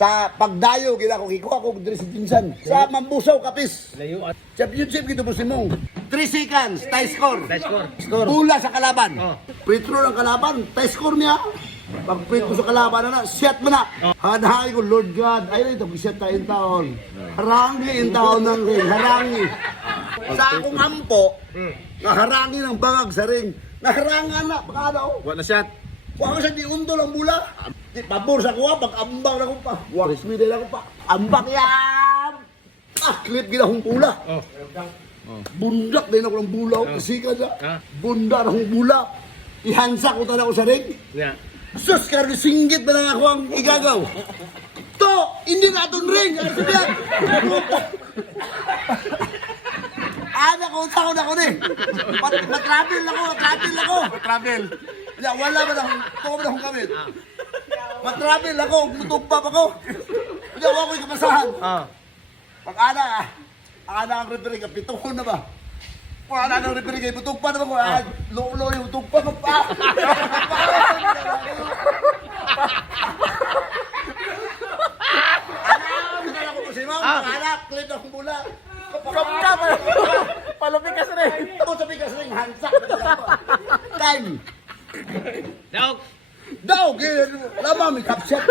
Sa pagdayo, gila ko, kikuha ko diri si Jinsan. Sa Mambusaw, Kapis. Layo at Championship gito po si Mong. 3 seconds, tie score. tie score. Bula sa kalaban. Oh. Pretro ng kalaban, tie score niya. Pag pretro sa kalaban na, set mo na. Hanahay ko, Lord God, ay ito, set tayong taon. Harangi yung taon ng ring, harangi. Sa akong ampo, naharangi ng bangag sa ring. Naharangan na, pakalaw. What na shot? Kuha ko sa di undo lang bula. Di pabor sa kuha, pag-ambang na ko pa. Wax me na ko pa. Ambak yan! Clip gila kong bula. Oh. Bundak din ako ng bula. Kasi ka na. Bunda na akong bula. Ihansa ko tala ko sa ring. Yeah. Sus, karga singgit ba na ako ang igagaw? To! Hindi na itong ring! Ano sabihan? Anak ko, sakon ako ni. Matravel ako. Travel. Wala ba na akong kamit? Matravel ako, mutugpap ako. Hindi ako ako'y kapasahan. Pag ana ang referee, kapituhon na ba? Pag ana ang referee, kay mutugpa na ba ko? Lolo yung mutugpa ka pa. Anak ko po si Ma'am. Anak, clip na akong bula. Palupit ka sa rin. Ako sa bigas ring, hansak. Time. Dog. Daw, lamang may kapsat.